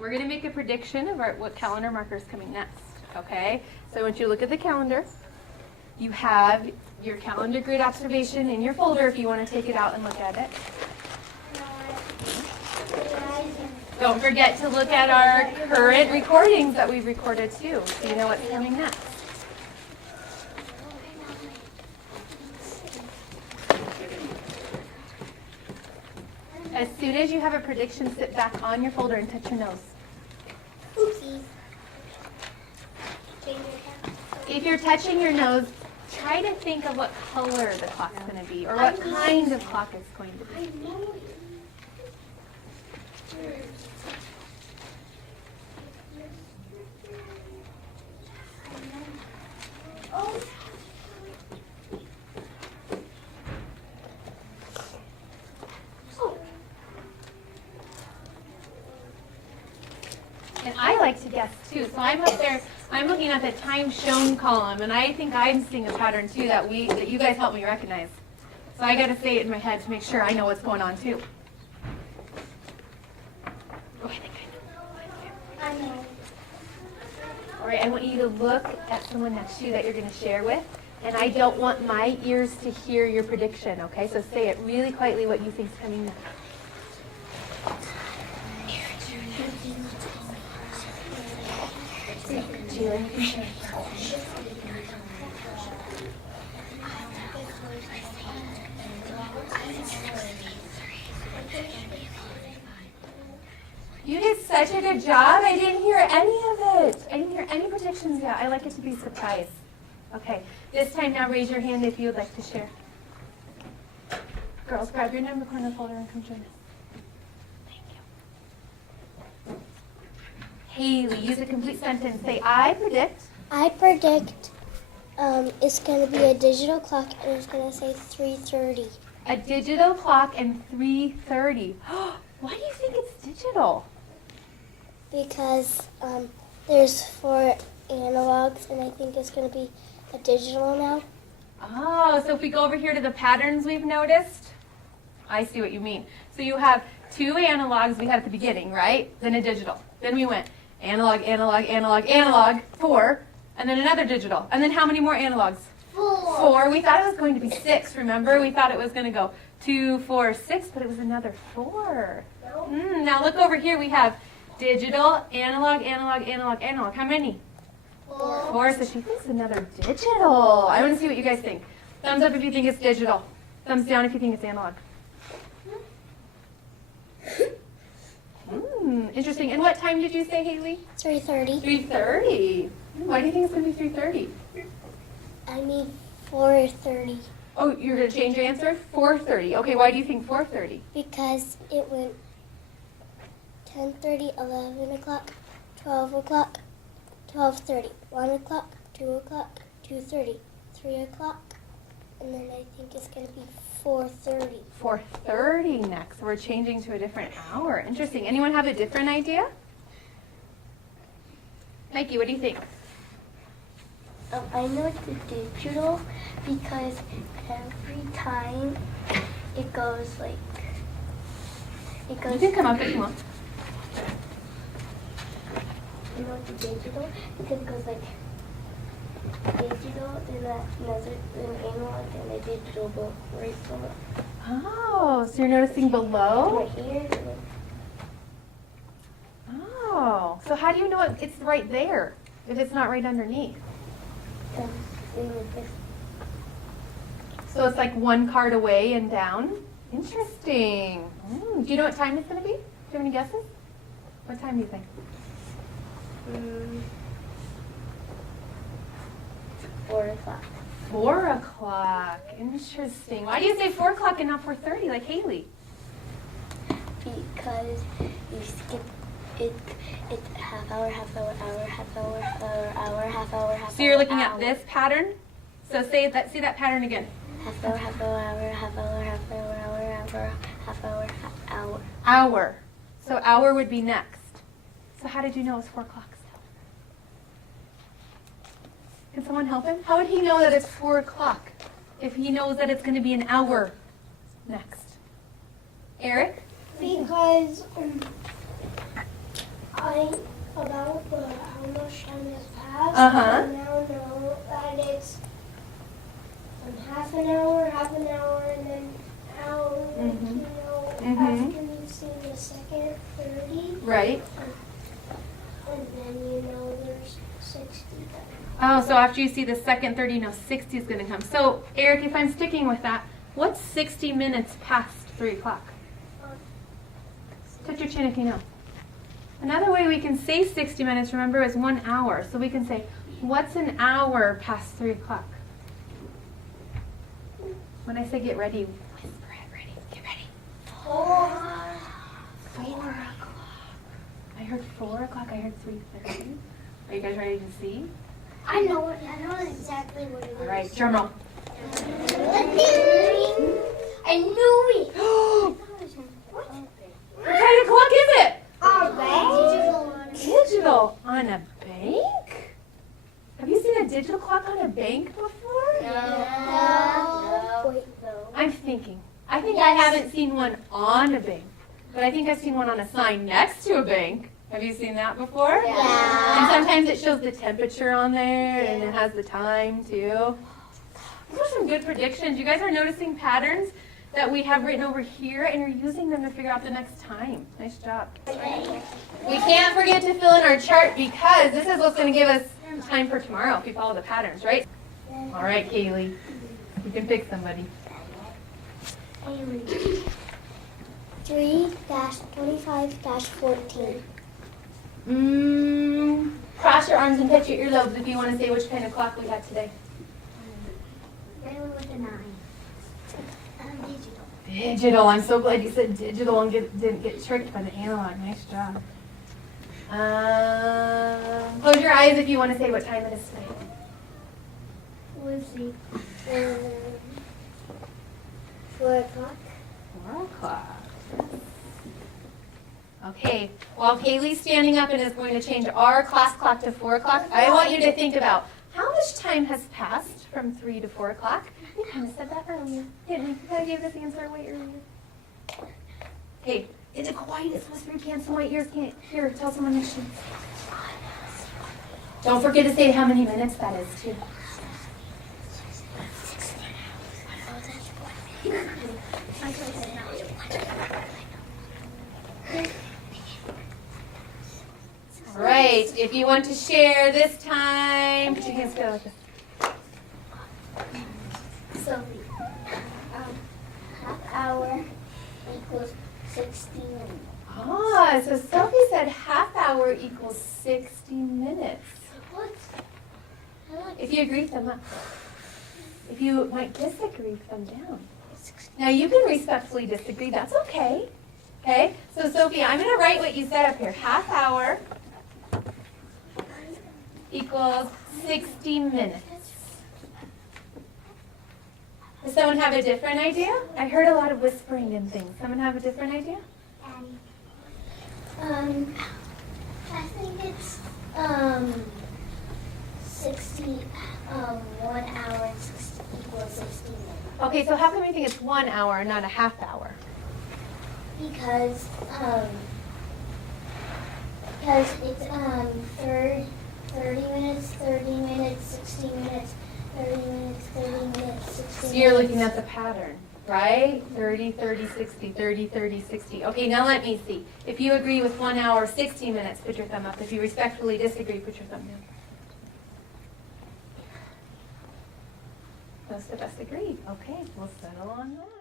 We're going to make a prediction of what calendar marker is coming next, okay? So I want you to look at the calendar. You have your calendar grid observation in your folder if you want to take it out and look at it. Don't forget to look at our current recordings that we've recorded too, so you know what's coming next. As soon as you have a prediction, sit back on your folder and touch your nose. Oopsies. If you're touching your nose, try to think of what color the clock's going to be, or what kind of clock it's going to be. And I like to guess too, so I'm up there, I'm looking at the time shown column, and I think I'm seeing a pattern too that you guys help me recognize. So I got to say it in my head to make sure I know what's going on too. Oh, I think I know. I know. All right, I want you to look at someone next to you that you're going to share with, and I don't want my ears to hear your prediction, okay? So say it really quietly what you think is coming next. You did such a good job. I didn't hear any of it. I didn't hear any predictions yet. I like it to be a surprise. Okay, this time now raise your hand if you would like to share. Girls, grab your number corner folder and come join us. Haley, use a complete sentence. Say, I predict. I predict it's going to be a digital clock and it's going to say 3:30. A digital clock and 3:30. Why do you think it's digital? Because there's 4 analogs and I think it's going to be a digital now. Oh, so if we go over here to the patterns we've noticed, I see what you mean. So you have 2 analogs we had at the beginning, right? Then a digital. Then we went analog, analog, analog, analog, 4, and then another digital. And then how many more analogs? 4. We thought it was going to be 6, remember? We thought it was going to go 2, 4, 6, but it was another 4. Now look over here. We have digital, analog, analog, analog, analog. How many? 4. So she thinks another digital. I want to see what you guys think. Thumbs up if you think it's digital. Thumbs down if you think it's analog. Interesting. And what time did you say, Haley? 3:30. 3:30. Why do you think it's going to be 3:30? I mean 4:30 Oh, you're going to change your answer? 4:30. Okay, why do you think 4:30? because it went 10:30, 11 o'clock, 12 o'clock, 12:30, 1 o'clock, 2 o'clock, 2:30, 3 o'clock, and then I think it's going to be 4:30. 4:30 next. We're changing to a different hour. Interesting. Anyone have a different idea? Mikey, what do you think? I know it's a digital because every time it goes like, You can come up if you want. you know it's a digital because it goes like digital, then another, then analog, then a digital, but right below. Oh, so you're noticing below? Right here, and then Oh, so how do you know it's right there if it's not right underneath? then with this. So it's like one card away and down? Interesting. Do you know what time it's going to be? Do you have any guesses? What time do you think? 4 o'clock. 4 o'clock. Interesting. Why do you say 4 o'clock and not 4:30 like Haley? Because you skip it. It's half hour, half hour, hour, half hour, hour, half hour, half hour. So you're looking at hour. this pattern? So say that pattern again. Half hour, half hour, hour, half hour, half hour, hour, half hour, hour. Hour. So hour would be next. So how did you know it's 4 o'clock still? Can someone help him? How would he know that it's 4 o'clock if he knows that it's going to be an hour next? Eric? Because About how much time has passed. Uh-huh. I now know that it's half an hour, and then hour. Mhm. After you've seen the second 30, Right. and then there's 60. Oh, so after you see the second 30, 60 is going to come. So, Eric, if I'm sticking with that, what's 60 minutes past 3 o'clock? Touch your chin if you know. Another way we can say 60 minutes, remember, is 1 hour. So we can say, what's an hour past 3 o'clock? When I say get ready, whisper it, ready, get ready. 4 o'clock. I heard 4 o'clock, I heard 3:30. Are you guys ready to see? I know exactly what it is. All right, drum roll. I knew it. What kind of clock is it? Digital. Digital on a bank? Have you seen a digital clock on a bank before? No. Wait, no. I'm thinking. I think I haven't seen one on a bank, but I think I've seen one on a sign next to a bank. Have you seen that before? Yeah. And sometimes it shows the temperature on there, and it has the time too. Those are some good predictions. You guys are noticing patterns that we have written over here, and you're using them to figure out the next time. Nice job. We can't forget to fill in our chart because this is what's going to give us time for tomorrow if you follow the patterns, right? All right, Kaylee. You can pick somebody. 3-25-14. Cross your arms and touch your earlobes if you want to say which kind of clock we had today. With a 9. Digital. Digital. I'm so glad you said digital and didn't get tricked by the analog. Nice job. Close your eyes if you want to say what time it is today. Let's see. 4 o'clock. 4 o'clock. Okay, while Kaylee's standing up and is going to change our class clock to 4 o'clock, I want you to think about how much time has passed from 3 to 4 o'clock. We kind of said that earlier, didn't we? I gave this answer way earlier. Hey, it's the quietest whisper you can so my ears can't hear. Tell someone next to you. Don't forget to say how many minutes that is, too. All right, if you want to share this time, put your hands together like this. Sophie. Half hour equals 60 minutes. Ah, so Sophie said half hour equals 60 minutes. What? If you agree, thumb up. If you might disagree, thumb down. Now you can respectfully disagree, that's okay. Okay, so Sophie, I'm going to write what you said up here. Half hour equals 60 minutes. Does someone have a different idea? I heard a lot of whispering and things. Someone have a different idea? I think it's 60, 1 hour and 60 equals 60 minutes. Okay, so how come you think it's 1 hour and not a half hour? Because it's 30 minutes, 30 minutes, 60 minutes, 30 minutes, 30 minutes, 60 minutes. So you're looking at the pattern, right? 30, 30, 60, 30, 30, 60. Okay, now let me see. If you agree with 1 hour, 60 minutes, put your thumb up. If you respectfully disagree, put your thumb down. Most of us agreed. Okay, we'll settle on that.